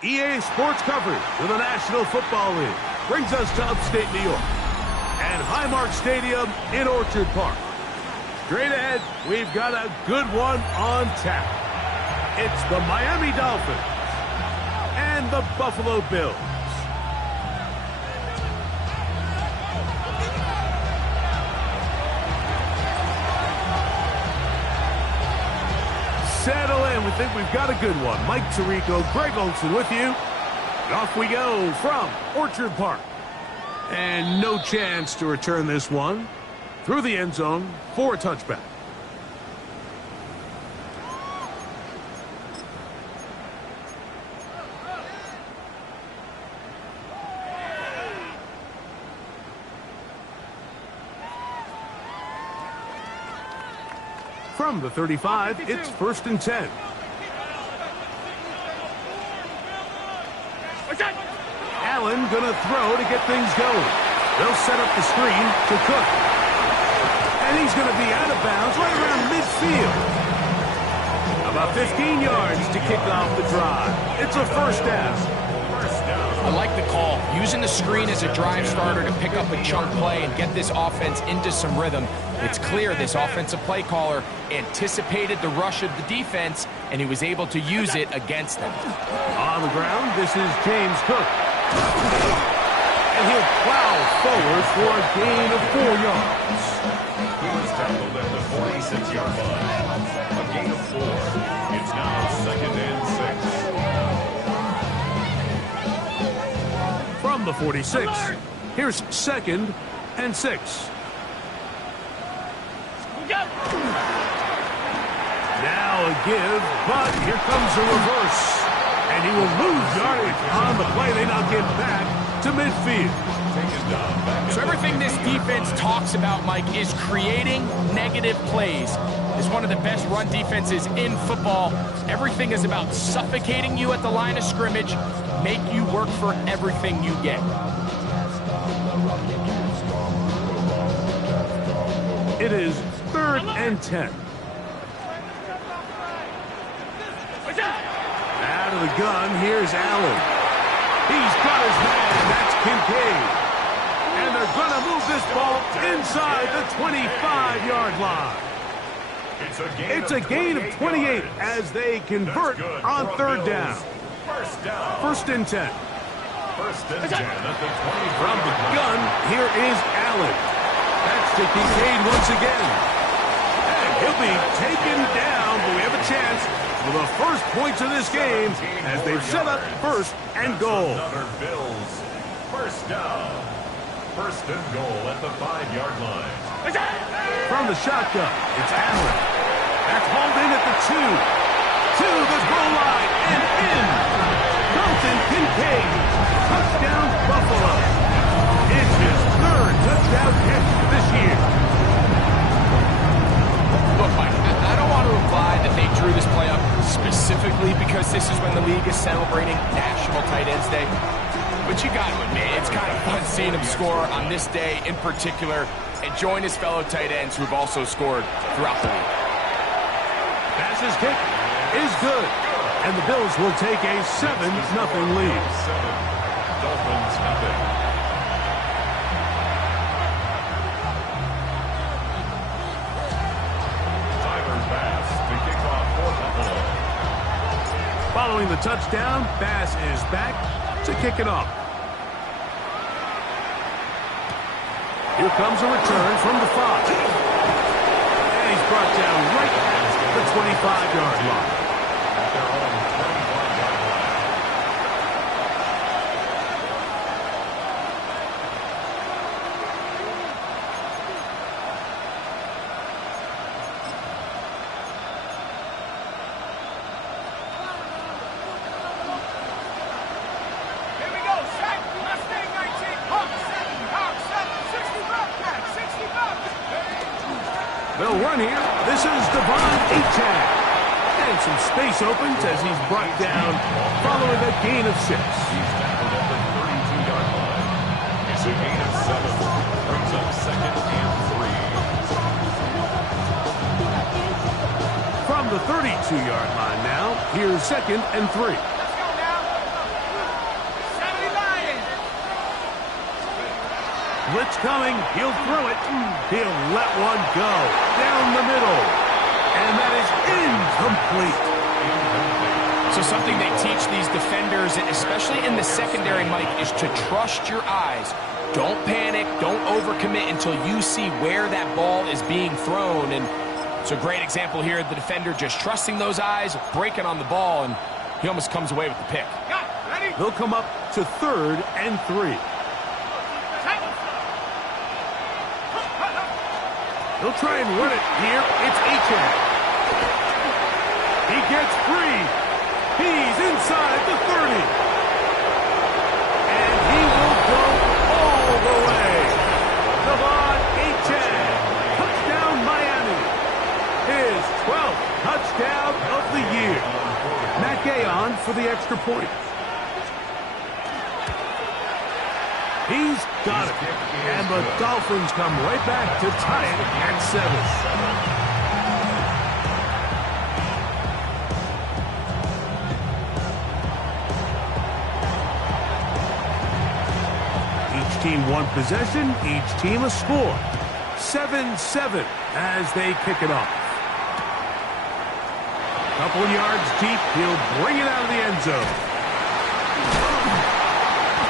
EA Sports coverage of the National Football League brings us to upstate New York and Highmark Stadium in Orchard Park. Straight ahead, we've got a good one on tap. It's the Miami Dolphins and the Buffalo Bills. Settle in. We think we've got a good one. Mike Tirico, Greg Olson with you. And off we go from Orchard Park. And no chance to return this one through the end zone for a touchback. From the 35, it's 1st and 10. Allen gonna throw to get things going. They'll set up the screen to Cook. And he's gonna be out of bounds right around midfield. About 15 yards to kick off the drive. It's a first down. I like the call. Using the screen as a drive starter to pick up a chunk play and get this offense into some rhythm. It's clear this offensive play caller anticipated the rush of the defense, and he was able to use it against them. On the ground, this is James Cook. And he'll plow forward for a gain of 4 yards. He was tackled at the 46-yard line. A gain of 4. It's now 2nd and 6. From the 46, here's 2nd and 6. Now a give, but here comes a reverse. And he will lose yardage on the play. They knock him back to midfield. So everything this defense talks about, Mike, is creating negative plays. It's one of the best run defenses in football. Everything is about suffocating you at the line of scrimmage, make you work for everything you get. It is 3rd and 10. Out of the gun, here's Allen. He's got his man, that's Kincaid. And they're going to move this ball inside the 25-yard line. It's a gain of 28 as they convert on 3rd down. 1st and 10. From the gun, here is Allen. That's to Kincaid once again. And he'll be taken down, but we have a chance for the first points of this game as they've set up 1st and goal. Bills. 1st down. 1st and goal at the 5-yard line. From the shotgun, it's Allen. That's hauled in at the 2. To the goal line and in. Dalton Kincaid. Touchdown, Buffalo. It's his 3rd touchdown catch this year. Look, Mike, I don't want to imply that they drew this play up specifically because this is when the league is celebrating National Tight Ends Day. But you got to admit, it's kind of fun seeing him score on this day in particular and join his fellow tight ends who have also scored throughout the league. Pass's kick is good, and the Bills will take a 7-0 lead. Dolphins nothing. Following the touchdown, Bass is back to kick it off. Here comes a return from the 5. And he's brought down right at the 25-yard line. At their own 25-yard line. They'll run here. This is Devon Achane. And some space opens as he's brought down following a gain of 6. He's tackled at the 32-yard line. It's a gain of 7. Brings up 2nd and 3. From the 32-yard line now, here's 2nd and 3. Blitz coming. He'll throw it. He'll let one go. Down the middle. And that is incomplete. So something they teach these defenders, especially in the secondary, Mike, is to trust your eyes. Don't panic. Don't overcommit until you see where that ball is being thrown. And it's a great example here. The defender just trusting those eyes, breaking on the ball, and he almost comes away with the pick. They'll come up to 3rd and 3. They'll try and run it here. It's Achane. He gets free. He's inside the 30. And he will go all the way. Devon Achane. Touchdown, Miami. His 12th touchdown of the year. Matt Gay on for the extra point. He's got it. And the Dolphins come right back to tie it at 7. Each team one possession, each team a score. 7-7 as they kick it off. Couple yards deep, he'll bring it out of the end zone.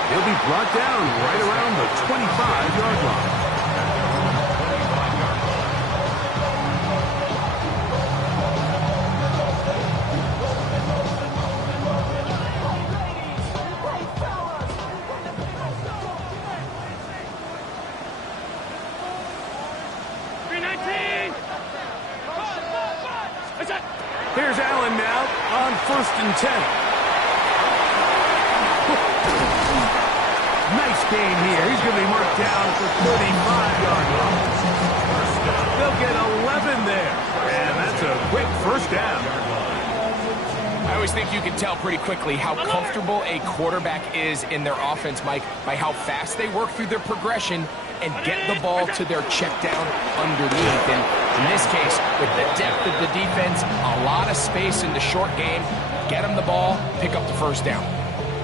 He'll be brought down right around the 25-yard line. Here's Allen now on 1st and 10. Nice gain here. He's going to be marked down for 35-yard loss. They'll get 11 there. And that's a quick first down. I always think you can tell pretty quickly how comfortable a quarterback is in their offense, Mike, by how fast they work through their progression and get the ball to their check down underneath. And in this case, with the depth of the defense, a lot of space in the short game, get them the ball, pick up the first down.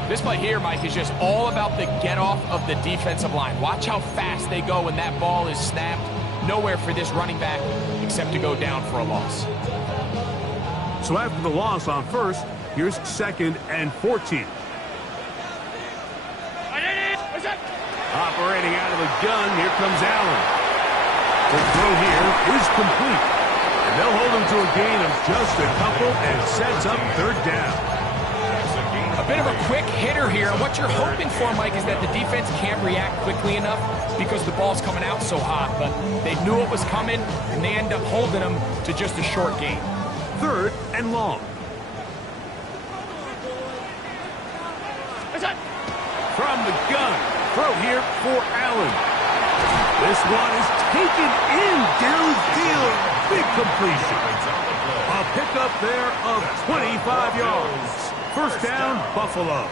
This play here, Mike, is just all about the get-off of the defensive line. Watch how fast they go when that ball is snapped. Nowhere for this running back except to go down for a loss. So after the loss on 1st, here's 2nd and 14. Operating out of the gun, here comes Allen. The throw here is complete. And they'll hold him to a gain of just a couple and sets up 3rd down. A bit of a quick hitter here. And what you're hoping for, Mike, is that the defense can't react quickly enough because the ball's coming out so hot. But they knew it was coming, and they end up holding them to just a short gain. 3rd and long. From the gun, throw here for Allen. This one is taken in downfield. Big completion. A pickup there of 25 yards. First down, Buffalo.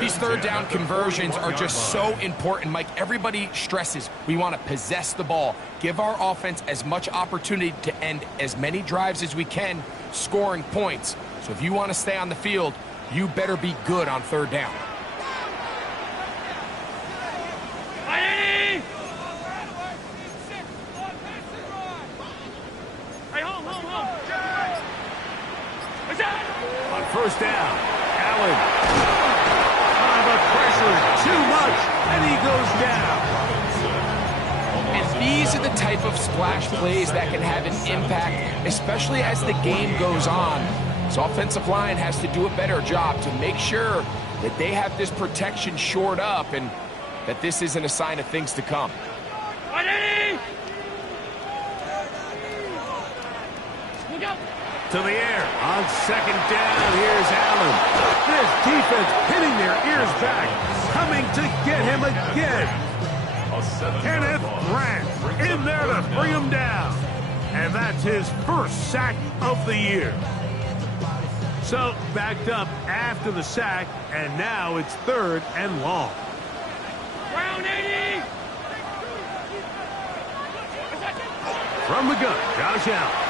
These 3rd down conversions are just so important, Mike. Everybody stresses we want to possess the ball, give our offense as much opportunity to end as many drives as we can, scoring points. So if you want to stay on the field, you better be good on 3rd down. On 1st down, Allen. The pressure too much, and he goes down. And these are the type of splash plays that can have an impact, especially as the game goes on. So offensive line has to do a better job to make sure that they have this protection shored up and that this isn't a sign of things to come. To the air on 2nd down. Here's Allen. This defense pinning their ears back, coming to get him again. Kenneth Grant in there to bring him down. And that's his 1st sack of the year. So backed up after the sack, and now it's 3rd and long. From the gun, Josh Allen.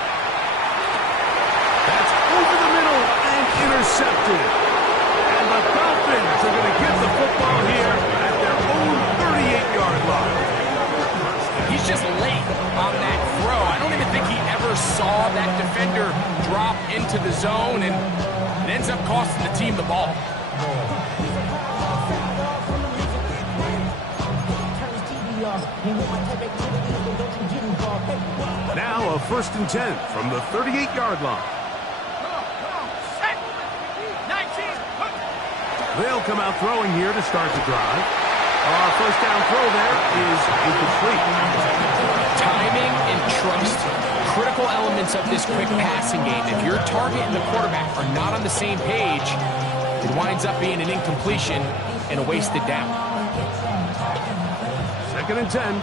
That's over the middle and intercepted. And the Dolphins are going to get the football here at their own 38-yard saw that defender drop into the zone, and it ends up costing the team the ball. Now a 1st and 10 from the 38-yard line. They'll come out throwing here to start the drive. Our first down throw there is incomplete. Timing and trust, critical elements of this quick passing game. If your target and the quarterback are not on the same page, it winds up being an incompletion and a wasted down. 2nd and 10.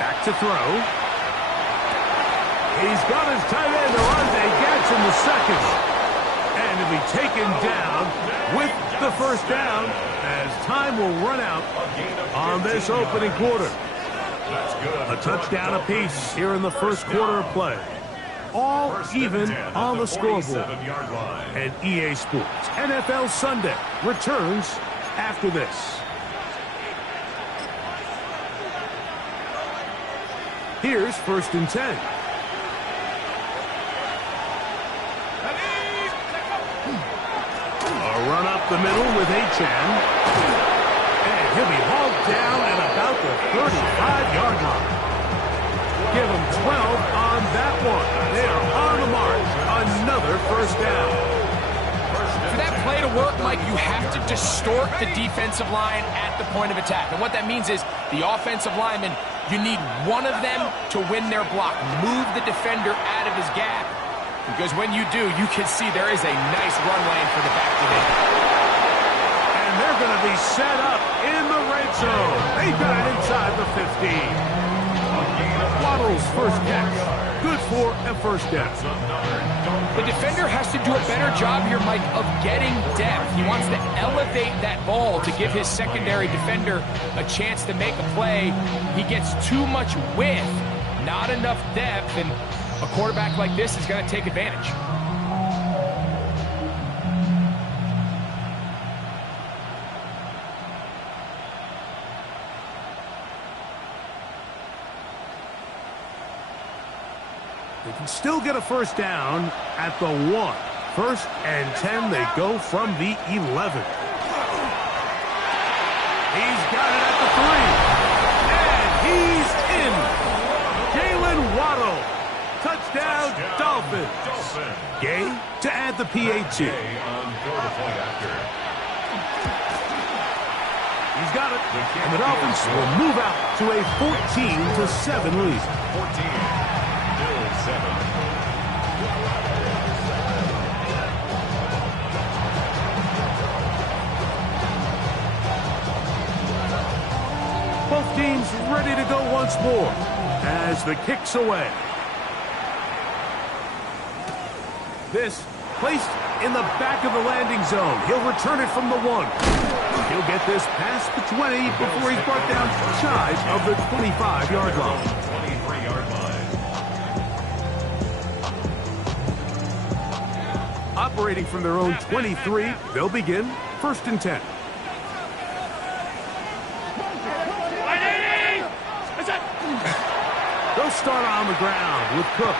Back to throw. He's got his tight end, Orlando gets in the second. And he'll be taken down with the first down as time will run out on this opening quarter. A touchdown apiece here in the first quarter of play. All even on the scoreboard. And EA Sports NFL Sunday returns after this. Here's 1st and 10. A run up the middle with Achan. And he'll be hauled down at about the 35-yard line. Give him 12 on that one. They are on the march. Another first down. For that play to work, Mike, you have to distort the defensive line at the point of attack. And what that means is the offensive lineman, you need one of them to win their block. Move the defender out of his gap. Because when you do, you can see there is a nice run lane for the back to hit. And they're going to be set up in the red zone. They got it inside the 15. Waddle's first catch. Good for a first down. The defender has to do a better job here, Mike, of getting depth. He wants to elevate that ball to give his secondary defender a chance to make a play. He gets too much width, not enough depth, and a quarterback like this is going to take advantage. They can still get a first down at the 1. 1st and 10, they go from the 11. He's got it at the 3. And he's in. Jalen Waddle. Touchdown, Dolphins. Gay to add the PAT. He's got it. And the Dolphins will move out to a 14-7 lead. 14. Bills 7. Both teams ready to go once more as the kick's away. This placed in the back of the landing zone. He'll return it from the 1. He'll get this past the 20 before he's brought down shy of the 25-yard line. 23-yard line. Operating from their own 23, they'll begin 1st and 10. They'll start on the ground with Cook.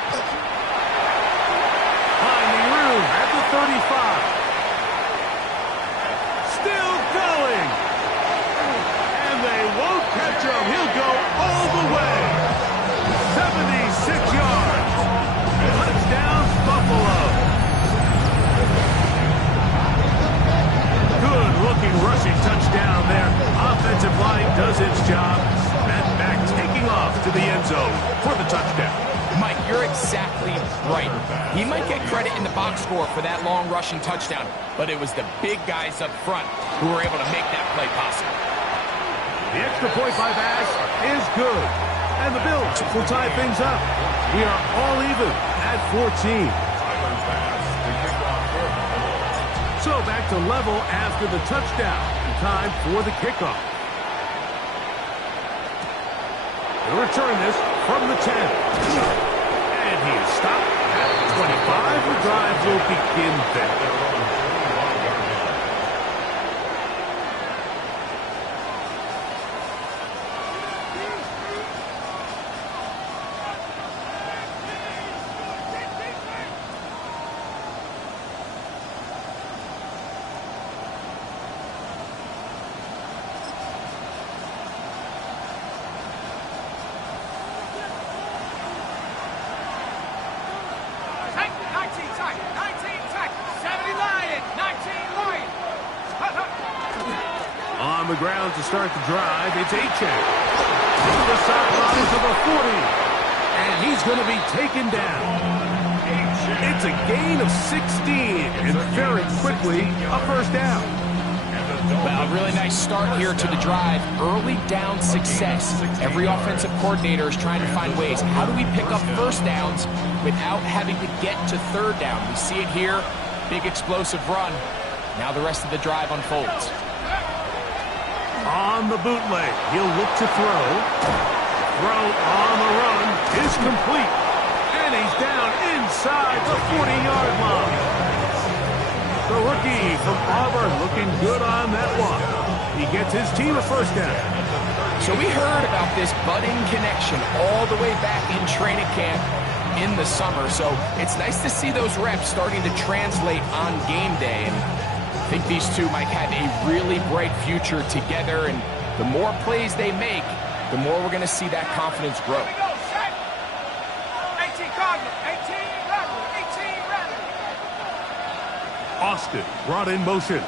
Finding room at the 35. Still going. And they won't catch him. He'll go all the way. 76 yards. Touchdown, Buffalo. Good-looking rushing touchdown there. Offensive line does its job. That back taking off to the end zone for the touchdown. Mike, you're exactly right. He might get credit in the box score for that long rushing touchdown, but it was the big guys up front who were able to make that play possible. The extra point by Bass is good. And the Bills will tie things up. We are all even at 14. So back to level after the touchdown. Time for the kickoff. They'll return this from the 10. And he is stopped at the 25. The drive will begin there. to start the drive. It's Achek. To the sidelines of the 40. And he's going to be taken down. It's a gain of 16. And very quickly, a first down. Well, a really nice start here to the drive. Early down success. Every offensive coordinator is trying to find ways. How do we pick up first downs without having to get to third down? We see it here. Big explosive run. Now the rest of the drive unfolds. On the bootleg, he'll look to throw. Throw on the run is complete. And he's down inside the 40-yard line. The rookie from Auburn looking good on that one. He gets his team a first down. So we heard about this budding connection all the way back in training camp in the summer. So it's nice to see those reps starting to translate on game day. And I think these two might have a really bright future together. And the more plays they make, the more we're going to see that confidence grow. Austin brought in motion.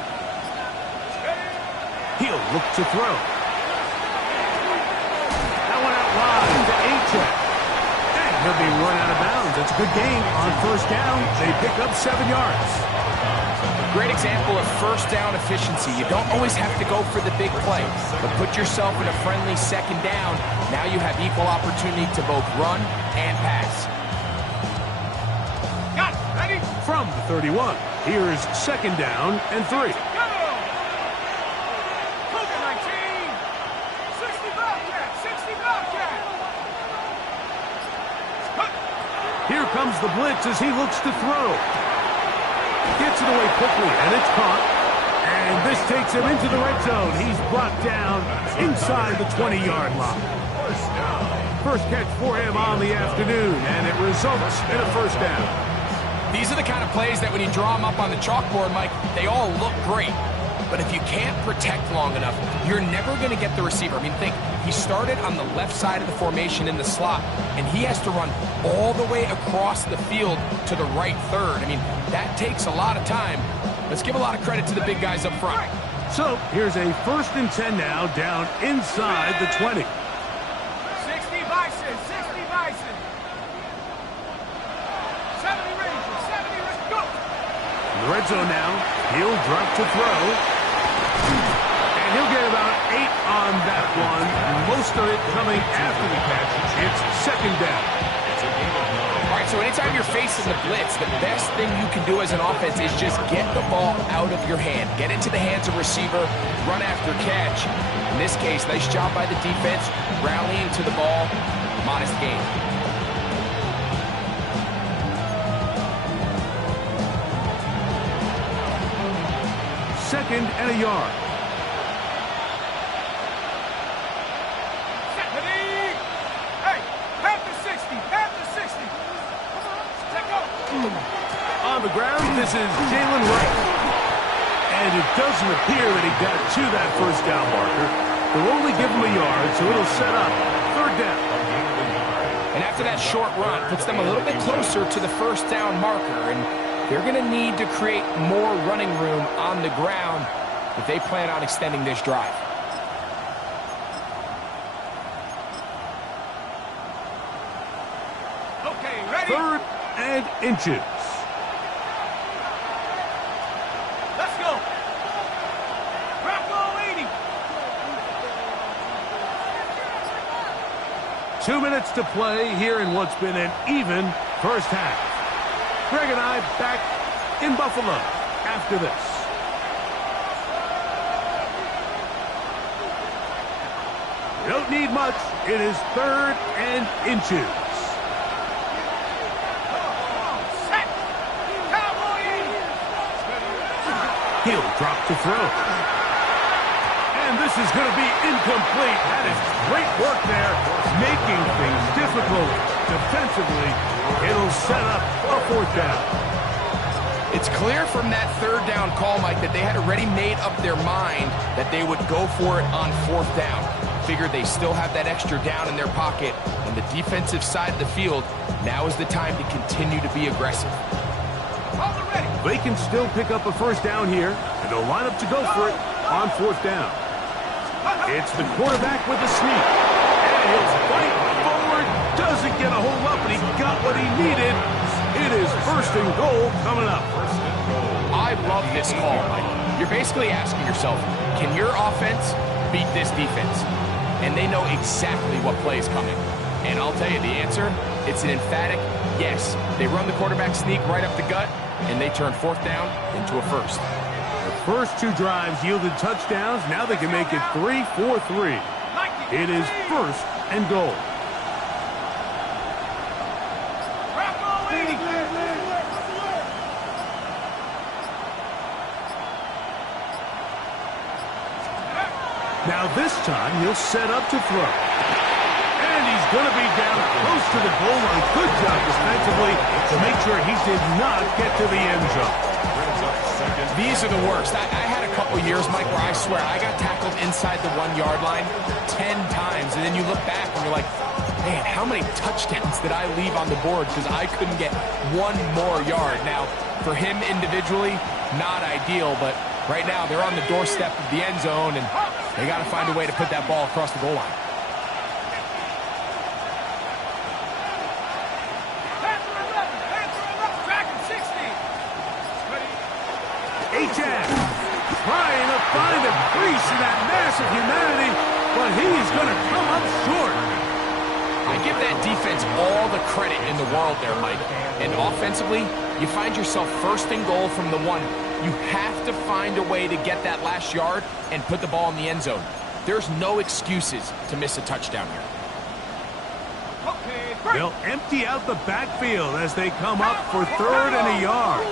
He'll look to throw. That one out wide to Achek. And he'll be run out of bounds. That's a good gain on first down. They pick up 7 yards. Great example of first down efficiency. You don't always have to go for the big play, but put yourself in a friendly second down. Now you have equal opportunity to both run and pass. Got it. Ready? From the 31. Here's second down and 3. Here comes the blitz as he looks to throw. Gets it away quickly, and it's caught. And this takes him into the red zone. He's brought down inside the 20-yard line. First catch for him on the afternoon, and it results in a first down. These are the kind of plays that when you draw them up on the chalkboard, Mike, they all look great. But if you can't protect long enough, you're never going to get the receiver. I mean, think, he started on the left side of the formation in the slot, and he has to run all the way across the field to the right third. I mean, that takes a lot of time. Let's give a lot of credit to the big guys up front. So here's a 1st and 10 now, down inside the 20. 60 Bison, 60 Bison. 70 Rangers, 70 Rangers, go! In the red zone now, he'll drop to throw. And he'll get about 8 on that one. Most of it coming after the catch. It's second down. All right, so anytime you're facing the blitz, the best thing you can do as an offense is just get the ball out of your hand. Get into the hands of receiver, run after catch. In this case, nice job by the defense, rallying to the ball. Modest gain. Second and a yard. Hey, half the 60, half the 60. Let go. On the ground, this is Jalen Wright. And it doesn't appear that he got to that first down marker. They'll only give him a yard, so it'll set up third down. And after that short run, puts them a little bit closer to the first down marker. And they're going to need to create more running room on the ground if they plan on extending this drive. Okay, ready? 3rd and inches. Let's go. Bravo 80. 2 minutes to play here in what's been an even first half. Greg and I back in Buffalo after this. Don't need much. It is 3rd and inches. Set. Cowboy 80. He'll drop to throw. And this is going to be incomplete. That is great work there, making things difficult defensively. It'll set up a 4th down. It's clear from that 3rd down call, Mike, that they had already made up their mind that they would go for it on 4th down. Figured they still have that extra down in their pocket. On the defensive side of the field, now is the time to continue to be aggressive. They can still pick up a first down here, and they'll line up to go for it on 4th down. It's the quarterback with the sneak. And his fight forward doesn't get a hold up, but he got what he needed. It is 1st and goal coming up. I love this call, Mike. You're basically asking yourself, can your offense beat this defense? And they know exactly what play is coming. And I'll tell you the answer, it's an emphatic yes. They run the quarterback sneak right up the gut, and they turn 4th down into a 1st. The first 2 drives yielded touchdowns. Now they can make it 3-4-3. It is 1st and goal. Now this time he'll set up to throw. And he's going to be down close to the goal line. Good job defensively to make sure he did not get to the end zone. These are the worst. I had a couple years, Mike, where I swear I got tackled inside the 1-yard line 10 times. And then you look back and you're like, man, how many touchdowns did I leave on the board because I couldn't get 1 more yard? Now, for him individually, not ideal, but right now they're on the doorstep of the end zone, and they got to find a way to put that ball across the goal line. Trying to find a crease in that mass of humanity, but he's going to come up short. I give that defense all the credit in the world there, Mike. And offensively, you find yourself 1st and goal from the 1. You have to find a way to get that last yard and put the ball in the end zone. There's no excuses to miss a touchdown here. They'll empty out the backfield as they come up for 3rd and a yard.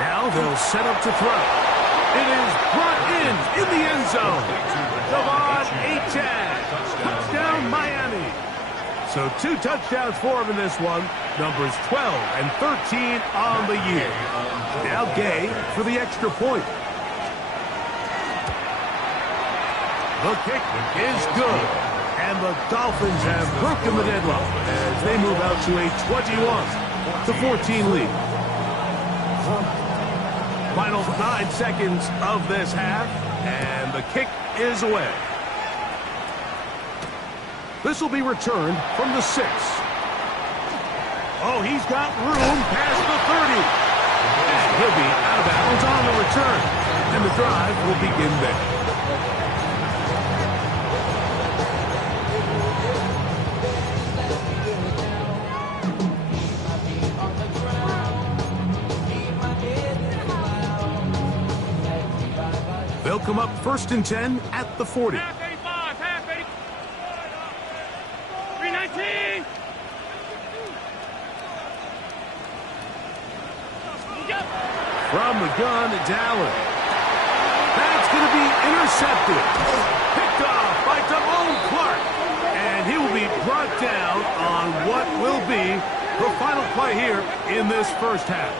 Now they'll set up to throw. It is brought in the end zone. Devon Achane. Touchdown, Miami. So 2 touchdowns for him in this one. Numbers 12 and 13 on the year. Now Gay for the extra point. The kick is good. And the Dolphins have broken the deadlock as they move out to a 21-14 lead. Final 9 seconds of this half, and the kick is away. This will be returned from the 6. Oh, he's got room past the 30. And he'll be out of bounds on the return, and the drive will begin there. They'll come up 1st and 10 at the 40. Half 85, half 80. 319. From the gun, it's Allen. That's going to be intercepted. Picked off by Damone Clark. And he will be brought down on what will be the final play here in this 1st half.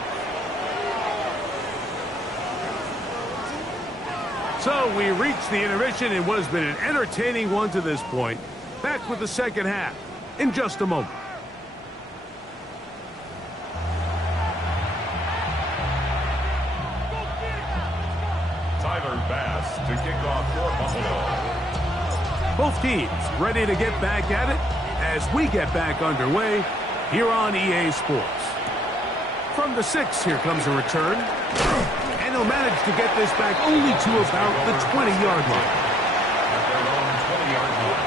So we reach the intermission in what has been an entertaining one to this point. Back with the 2nd half in just a moment. Tyler Bass to kick off for Buffalo. Both teams ready to get back at it as we get back underway here on EA Sports. From the 6, here comes a return. And he'll manage to get this back only to about the 20-yard line. At their own 20-yard line.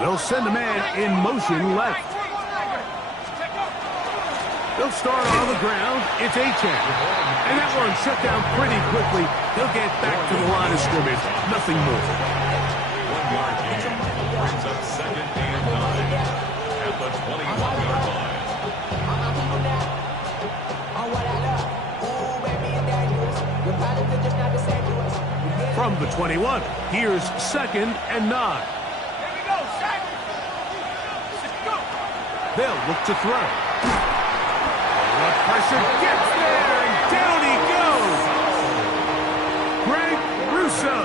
They'll send a man in motion left. They'll start on the ground. It's Achane. And that one shut down pretty quickly. He'll get back to the line of scrimmage. Nothing more. 1-yard gain brings up 2nd and 9 at the 21-yard line. From the 21, here's 2nd and 9. They'll look to throw. The pressure gets there, and down he goes. Greg Russo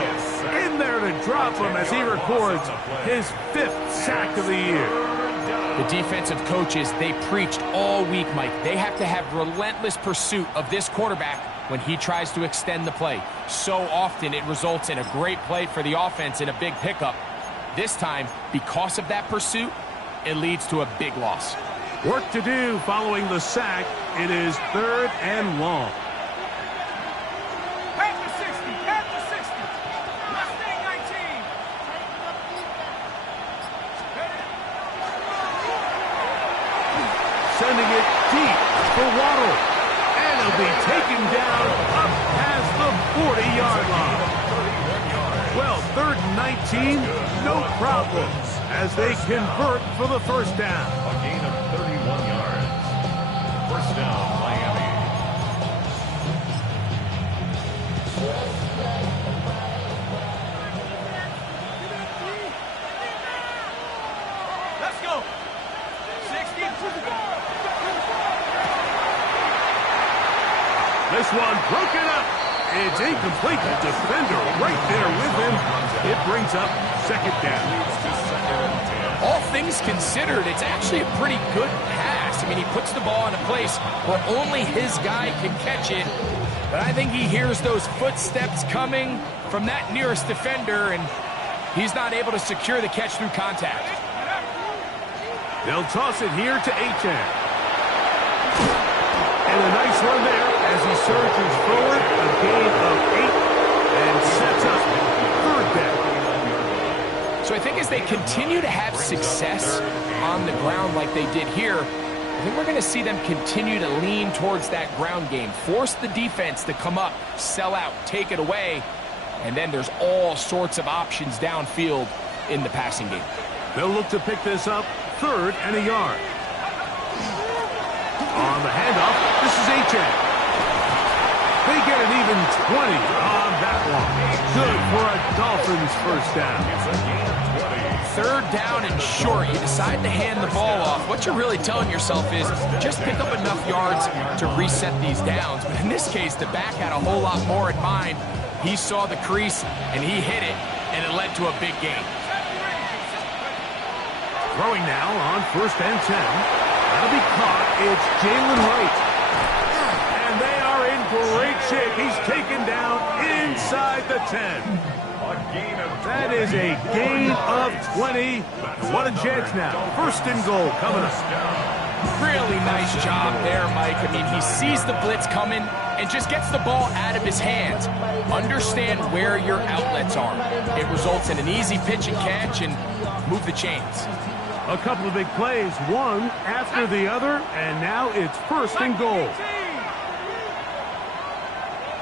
in there to drop him as he records his 5th sack of the year. The defensive coaches, they preached all week, Mike. They have to have relentless pursuit of this quarterback when he tries to extend the play. So often it results in a great play for the offense and a big pickup. This time, because of that pursuit, it leads to a big loss. Work to do following the sack. It is 3rd and long. At the 60, at the 60. Mustang 19. Sending it deep for Waddle. And he'll be taken down up past the 40-yard line. Well, 3rd and 19, no problem as they convert for the first down. A gain of 31 yards. First down, Miami. Let's go. 60. This one broken up. It's incomplete. The defender right there with him. It brings up 2nd down. All things considered, it's actually a pretty good pass. I mean, he puts the ball in a place where only his guy can catch it. But I think he hears those footsteps coming from that nearest defender, and he's not able to secure the catch through contact. They'll toss it here to Achane. And a nice run there as he surges forward. A gain of 8 and sets up 3rd down. So I think as they continue to have success on the ground like they did here, I think we're going to see them continue to lean towards that ground game, force the defense to come up, sell out, take it away, and then there's all sorts of options downfield in the passing game. They'll look to pick this up 3rd and a yard. On the handoff, this is Achane. They get an even 20 on that one. Good for a Dolphins first down. 3rd down and short. You decide to hand the ball off. What you're really telling yourself is just pick up enough yards to reset these downs. But in this case, the back had a whole lot more in mind. He saw the crease, and he hit it, and it led to a big gain. Throwing now on 1st and 10. That'll be caught. It's Jalen Wright. And they are in great shape. He's taken down inside the 10. That is a gain of 20. What a chance now. 1st and goal coming up. Really nice job there, Mike. I mean, he sees the blitz coming and just gets the ball out of his hands. Understand where your outlets are. It results in an easy pitch and catch and move the chains. A couple of big plays, one after the other, and now it's 1st and goal.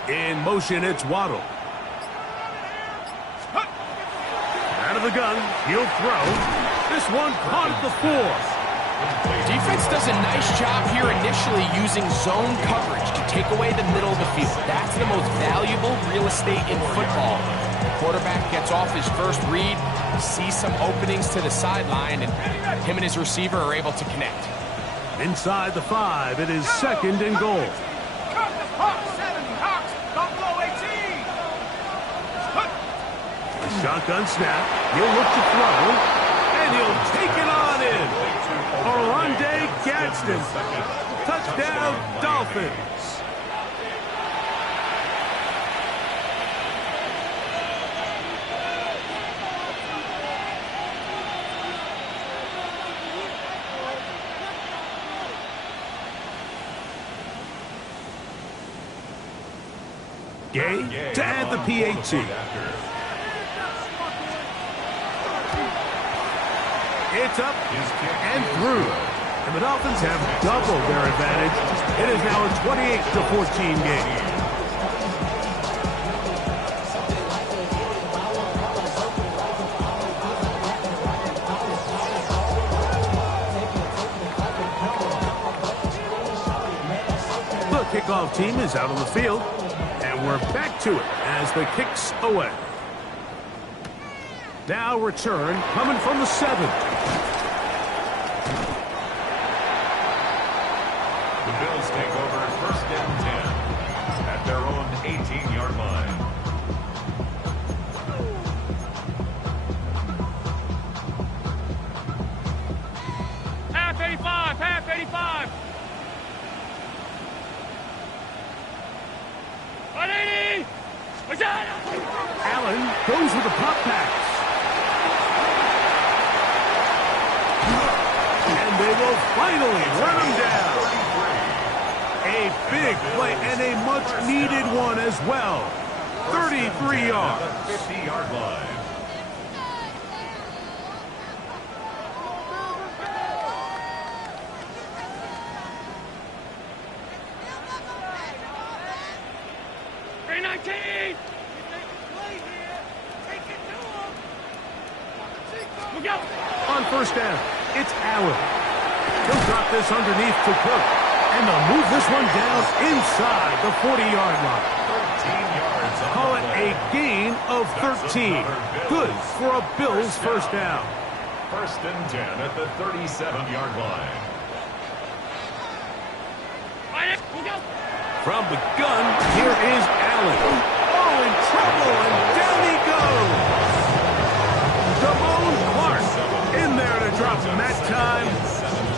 In motion, it's Waddle. Out of the gun, he'll throw. This one caught at the 4. Defense does a nice job here initially using zone coverage to take away the middle of the field. That's the most valuable real estate in football. The quarterback gets off his first read, sees some openings to the sideline, and him and his receiver are able to connect. Inside the 5, it is 2nd and goal. Shotgun snap. He'll look to throw, and he'll take it on in. Oronde Gadsden. Touchdown, Dolphins. Gay to add the PAT. It's up and through. And the Dolphins have doubled their advantage. It is now a 28-14 game. The kickoff team is out on the field. And we're back to it as the kick's away. Now return coming from the 7. Bills take over first and 10 at their own 18-yard line. Half 85, half 85. 180. Allen goes with the pop pass. And they will finally run him down. A big play and a much-needed one as well. 33 yards. 50-yard line. On first down, it's Allen. He'll drop this underneath to Cook. And they'll move this one down inside the 40-yard line. 13 yards. Call it a gain of 13. Good for a Bills first down. First and 10 at the 37-yard line. From the gun, here is Allen. Oh, in trouble, and down he goes. Damone Clark in there to drop him that time.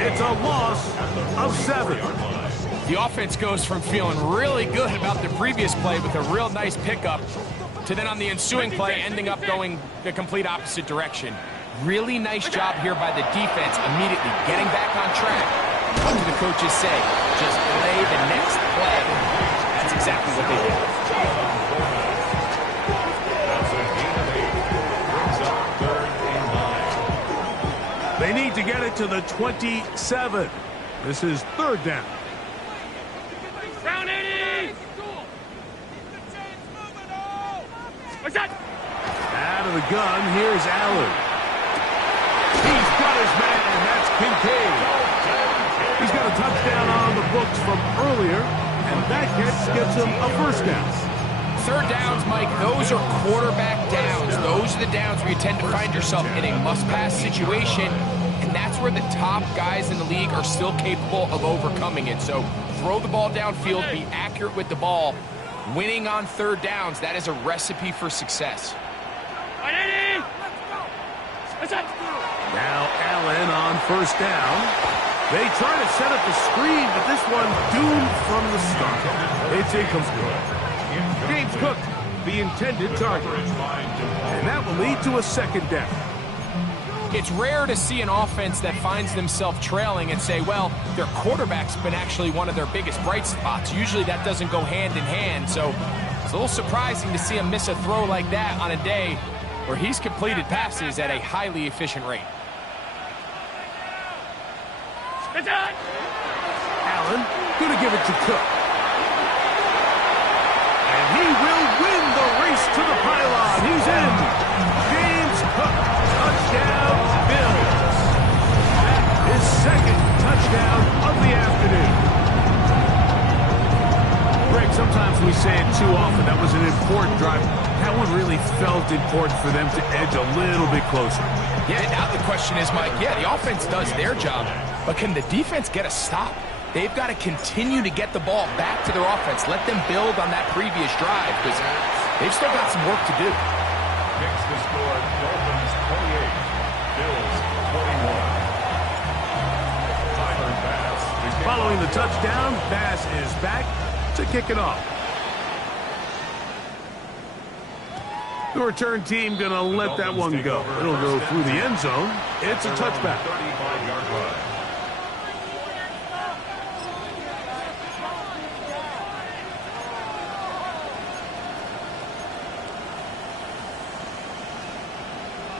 It's a loss of 7. The offense goes from feeling really good about the previous play with a real nice pickup to then on the ensuing play ending up going the complete opposite direction. Really nice job here by the defense immediately getting back on track. What do the coaches say? Just play the next play. That's exactly what they did. That's a gain of 8. Brings up third and 9. They need to get it to the 27. This is third down. Round 80. What's that? Out of the gun, here's Allen. He's got his man, that's Kincaid. He's got a touchdown on the books from earlier, and that catch gets him a first down. Third downs, Mike, those are quarterback downs. Those are the downs where you tend to find yourself in a must-pass situation, and that's where the top guys in the league are still capable of overcoming it. So throw the ball downfield, be accurate with the ball. Winning on third downs, that is a recipe for success. 180. Now Allen on first down. They try to set up the screen, but this one doomed from the start. It's incomplete. James Cook, the intended target. And that will lead to a second down. It's rare to see an offense that finds themselves trailing and say, well, their quarterback's been actually one of their biggest bright spots. Usually that doesn't go hand in hand, so it's a little surprising to see him miss a throw like that on a day where he's completed passes at a highly efficient rate. Allen gonna give it to Cook. And he will win the race to the pylon. He's in. James Cook, touchdown Bills. His second touchdown of the afternoon. Greg, sometimes we say it too often. That was an important drive. That one really felt important for them to edge a little bit closer. Yeah, now the question is, Mike, yeah, the offense does their job, but can the defense get a stop? They've got to continue to get the ball back to their offense. Let them build on that previous drive because they've still got some work to do. Makes the score Dolphins 28, Bills 21. Tyler Bass. Following the touchdown, Bass is back to kick it off. The return team going to let that one go. It'll go through the end zone. It's a touchback. 35-yard run.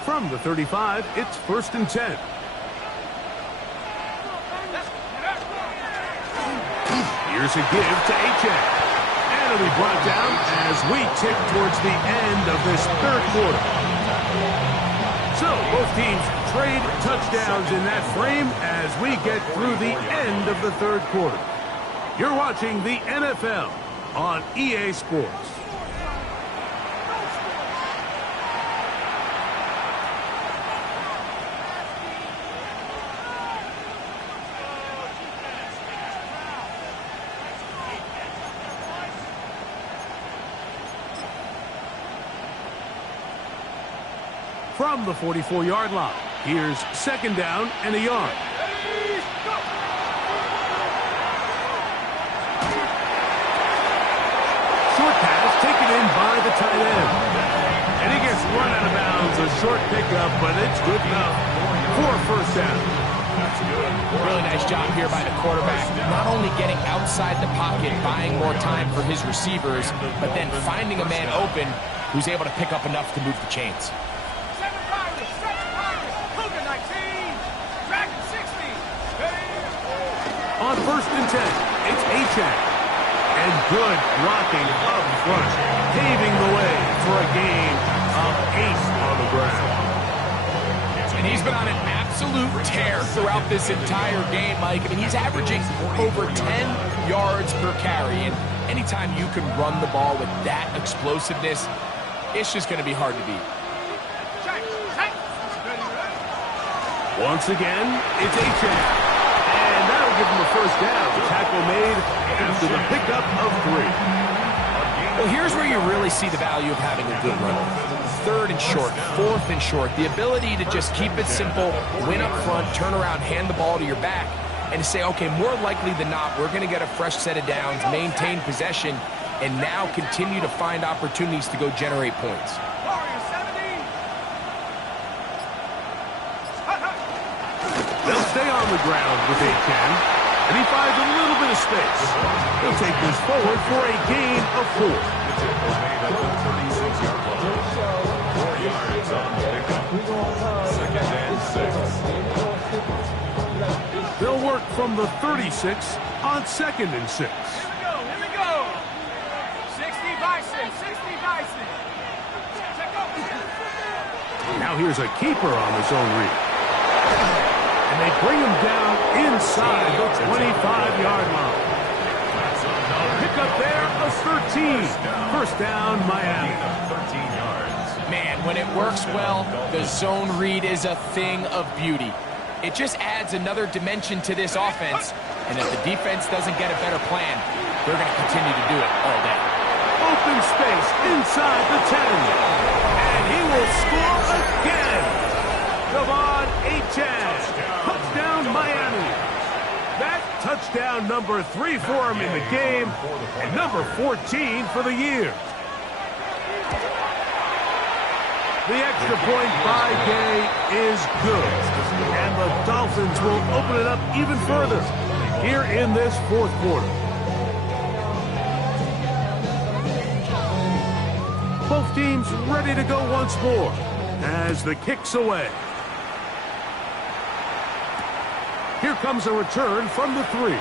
From the 35, it's first and 10. Here's a give to H.A. And it'll be brought down as we tick towards the end of this third quarter. So both teams trade touchdowns in that frame as we get through the end of the third quarter. You're watching the NFL on EA Sports. from the 44-yard line. Here's second down and a yard. Short pass taken in by the tight end. And he gets run out of bounds. A short pickup, but it's good enough for a first down. That's good. Really nice job here by the quarterback. Not only getting outside the pocket, buying more time for his receivers, but then finding a man open who's able to pick up enough to move the chains. On first and 10, it's Achane. And good blocking up front, paving the way for a game of ace on the ground. And he's been on an absolute tear throughout this entire game, Mike. I mean, he's averaging over 10 yards per carry. And anytime you can run the ball with that explosiveness, it's just going to be hard to beat. Once again, it's Achane. And that'll give him a first down. Tackle made after the pickup of 3. Well, here's where you really see the value of having a good runner. Third and short, fourth and short. The ability to just keep it simple, win up front, turn around, hand the ball to your back, and to say, okay, more likely than not, we're going to get a fresh set of downs, maintain possession, and now continue to find opportunities to go generate points. They'll stay on the ground with Achane, and he finds a little bit of space. He'll take this forward for a gain of 4. The tackle made at the 36-yard line. 4 yards on the pickup. Second and 6. They'll work from the 36 on second and 6. Here we go. 60 by 6, 60 by 6. Check up. Now here's a keeper on the zone read. And they bring him down inside the 25-yard line. Pick up there of 13. First down, Miami. 13 yards. Man, when it works well, the zone read is a thing of beauty. It just adds another dimension to this offense. And if the defense doesn't get a better plan, they're going to continue to do it all day. Open space inside the 10. And he will score again. Devon Achane. Touchdown, Miami. That touchdown number 3 for him in the game, and number 14 for the year. The extra point by Gay is good, and the Dolphins will open it up even further here in this fourth quarter. Both teams ready to go once more as the kick's away. Here comes a return from the 3.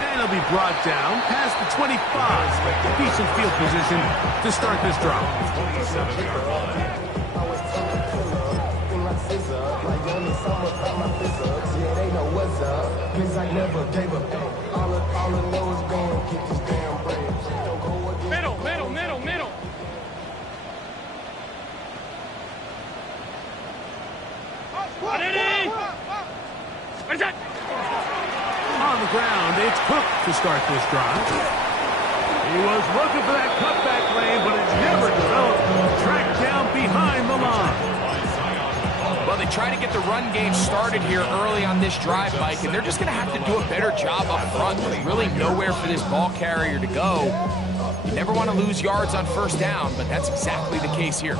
And he'll be brought down past the 25. Decent field position to start this drive. 27-yard line. Middle. Put it in. What is that? On the ground, it's Cook to start this drive. He was looking for that cutback lane, but it never developed. Tracked down behind the line. Well, they try to get the run game started here early on this drive, Mike, and they're just going to have to do a better job up front. There's really nowhere for this ball carrier to go. You never want to lose yards on first down, but that's exactly the case here.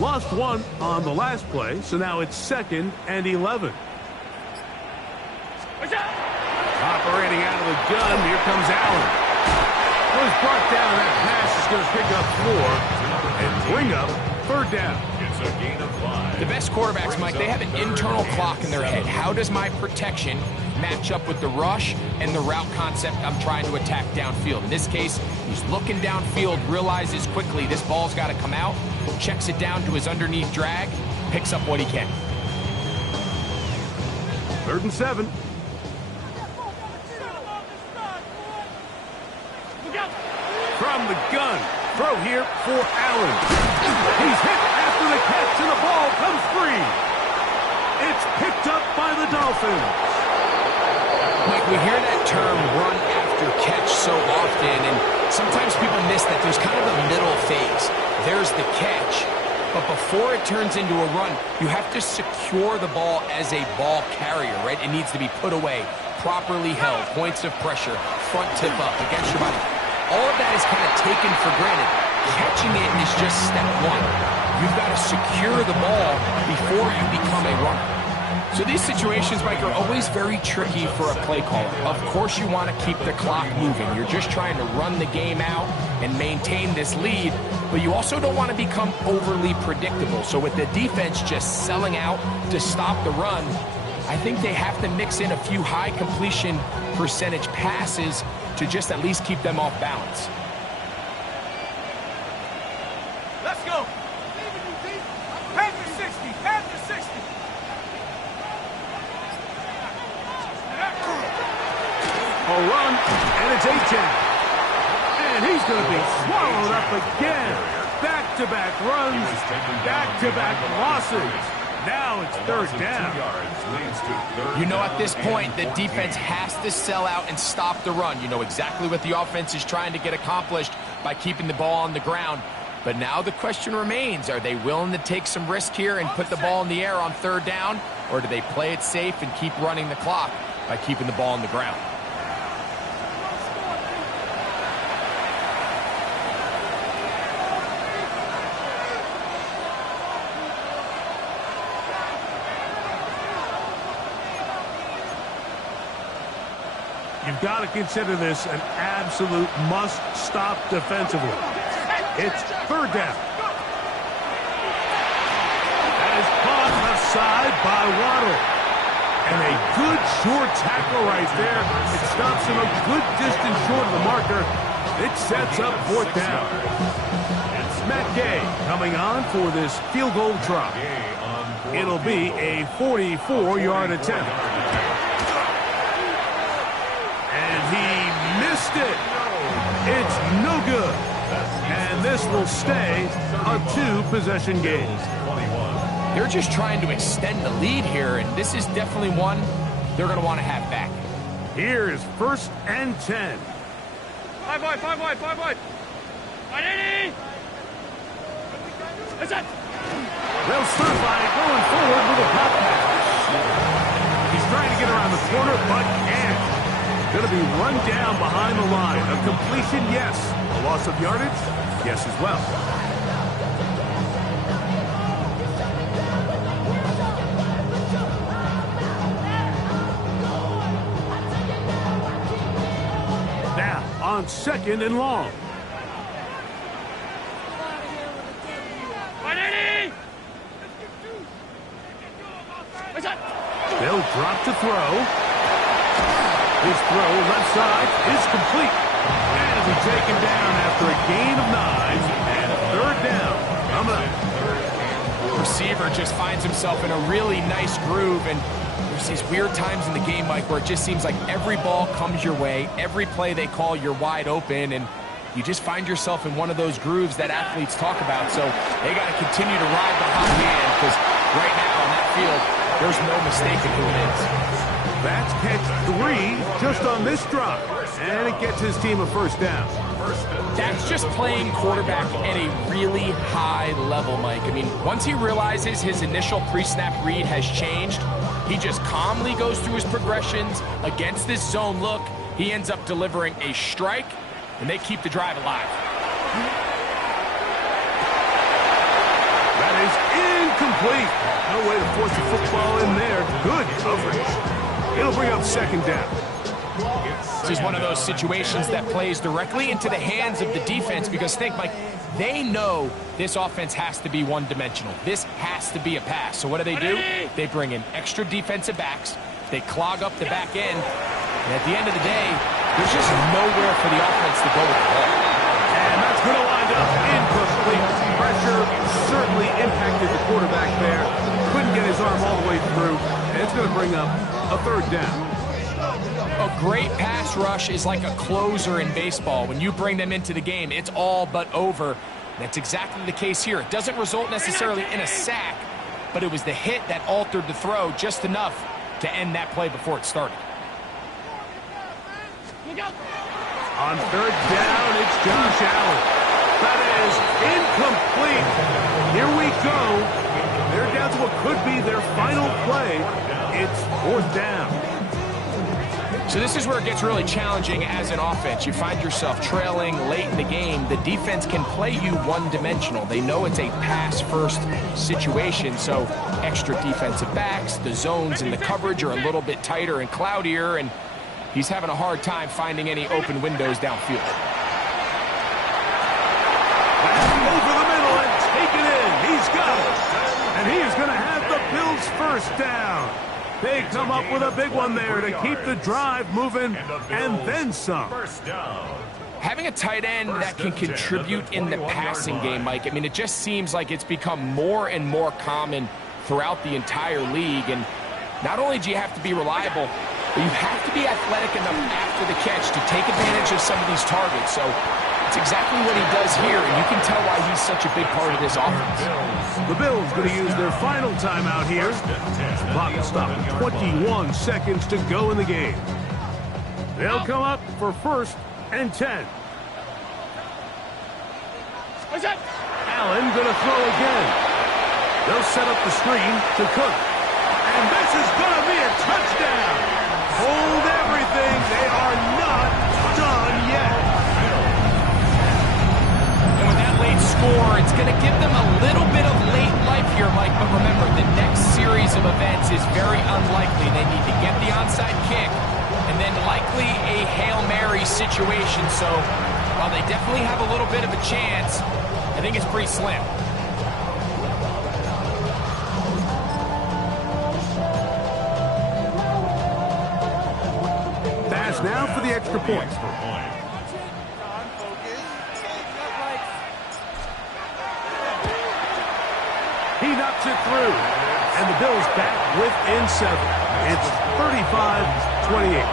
Lost 1 on the last play, so now it's 2nd and 11. Operating out of the gun, here comes Allen. Was brought down, that pass is going to pick up 4 and bring up 3rd down. It's a gain of 5. The best quarterbacks, Mike, they have an internal clock in their head. How does my protection match up with the rush and the route concept I'm trying to attack downfield? In this case, he's looking downfield, realizes quickly this ball's got to come out, checks it down to his underneath drag, picks up what he can. 3rd and 7. From the gun, throw here for Allen. He's hit after the catch, and the ball comes free. It's picked up by the Dolphins. we hear that term run after catch so often, and sometimes people miss that there's kind of a middle phase. There's the catch, but before it turns into a run, you have to secure the ball as a ball carrier, right? It needs to be put away, properly held, points of pressure, front tip up against your body. All of that is kind of taken for granted. Catching it is just step one. You've got to secure the ball before you become a runner. So these situations, Mike, are always very tricky for a play caller. Of course you want to keep the clock moving. You're just trying to run the game out and maintain this lead, but you also don't want to become overly predictable. So with the defense just selling out to stop the run, I think they have to mix in a few high completion percentage passes to just at least keep them off balance. Let's go. Panther 60. Panther 60. A run, and it's 8-10. And he's going to be swallowed up again. Back-to-back runs, back-to-back losses. Now it's third down. You know, at this point, the defense has to sell out and stop the run. You know exactly what the offense is trying to get accomplished by keeping the ball on the ground. But now the question remains, are they willing to take some risk here and put the ball in the air on third down? Or do they play it safe and keep running the clock by keeping the ball on the ground? You've got to consider this an absolute must-stop defensively. It's third down. That is caught left side by Waddle. And a good short tackle right there. It stops him a good distance short of the marker. It sets up fourth down. It's Matt Gay coming on for this field goal try. It'll be a 44-yard attempt. He missed it. It's no good. And this will stay a two-possession game. They're just trying to extend the lead here, and this is definitely one they're going to want to have back. Here is first and 10. 5 wide, 5 wide, 5 wide. 180. That's it. They'll start by going forward with a pop pass. He's trying to get around the corner, but can't. Going to be run down behind the line. A completion, yes. A loss of yardage, yes as well. Now, on second and long. 180. They'll drop to throw. His throw left side is complete. And he's taken down after a gain of 9. And a third down coming up. Receiver just finds himself in a really nice groove, and there's these weird times in the game, Mike, where it just seems like every ball comes your way, every play they call, you're wide open, and you just find yourself in one of those grooves that athletes talk about. So they got to continue to ride the hot hand, because right now on that field, there's no mistaking who it is. That's catch 3 just on this drive. And it gets his team a first down. That's just playing quarterback at a really high level, Mike. I mean, once he realizes his initial pre-snap read has changed, he just calmly goes through his progressions against this zone look. He ends up delivering a strike, and they keep the drive alive. That is incomplete. No way to force the football in there. Good coverage. It'll bring up second down. This is one of those situations that plays directly into the hands of the defense, because think, Mike, they know this offense has to be one-dimensional. This has to be a pass. So what do? They bring in extra defensive backs. They clog up the back end. And at the end of the day, there's just nowhere for the offense to go with the ball. And that's going to wind up incomplete. Pressure certainly impacted the quarterback there. Couldn't get his arm all the way through. And it's going to bring up a third down. A great pass rush is like a closer in baseball. When you bring them into the game, it's all but over. That's exactly the case here. It doesn't result necessarily in a sack, but it was the hit that altered the throw just enough to end that play before it started. On third down, it's Josh Allen. That is incomplete. Here we go. They're down to what could be their final play. It's fourth down. So this is where it gets really challenging as an offense. You find yourself trailing late in the game. The defense can play you one-dimensional. They know it's a pass-first situation, so extra defensive backs, the zones and the coverage are a little bit tighter and cloudier, and he's having a hard time finding any open windows downfield. Over the middle and take it in. He's got it. And he is going to have the Bills first down. They come up with a big one there to keep the drive moving and then some. Having a tight end that can contribute in the passing game, Mike, I mean, it just seems like it's become more and more common throughout the entire league. And not only do you have to be reliable, but you have to be athletic enough after the catch to take advantage of some of these targets. So it's exactly what he does here, and you can tell why he's such a big part of this offense. The Bills going to use their final timeout here. Clock stopped. 21 seconds to go in the game. They'll come up for first and 10. Allen going to throw again. They'll set up the screen to Cook. And this is going to be a touchdown. Hold everything. They are not done yet. And with that late score, it's going to give them a little bit of late life here, Mike. But remember, the next series of events is very unlikely. They need to get the onside kick and then likely a Hail Mary situation. So while they definitely have a little bit of a chance, I think it's pretty slim. Pass now for the extra point. He knocks it through. And the Bills back within 7. It's 35-28.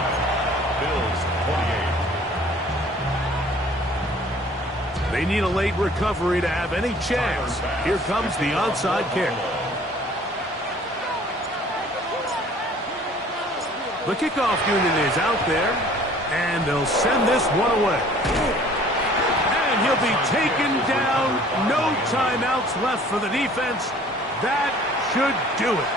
Bills 28. They need a late recovery to have any chance. Here comes the onside kick. The kickoff unit is out there, and they'll send this one away. And he'll be taken down. No timeouts left for the defense. That should do it.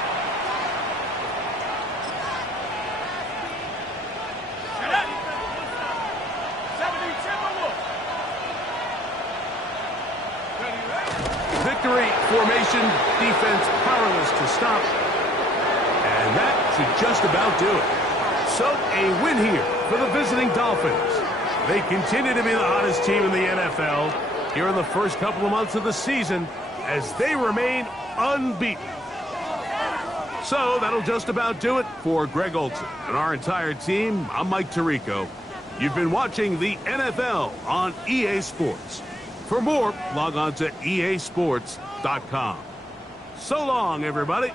Victory formation, defense powerless to stop. And that should just about do it. So a win here for the visiting Dolphins. They continue to be the hottest team in the NFL here in the first couple of months of the season as they remain unbeaten. So that'll just about do it for Greg Olson and our entire team. I'm Mike Tirico. You've been watching the NFL on EA Sports. For more, log on to easports.com. So long, everybody.